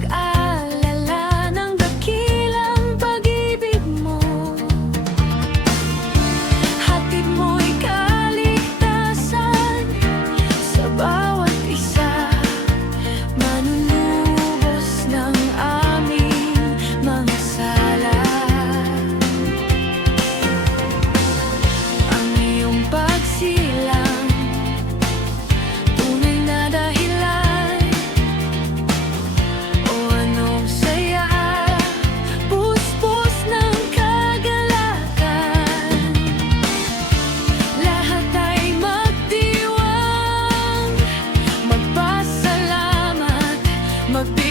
dog. I my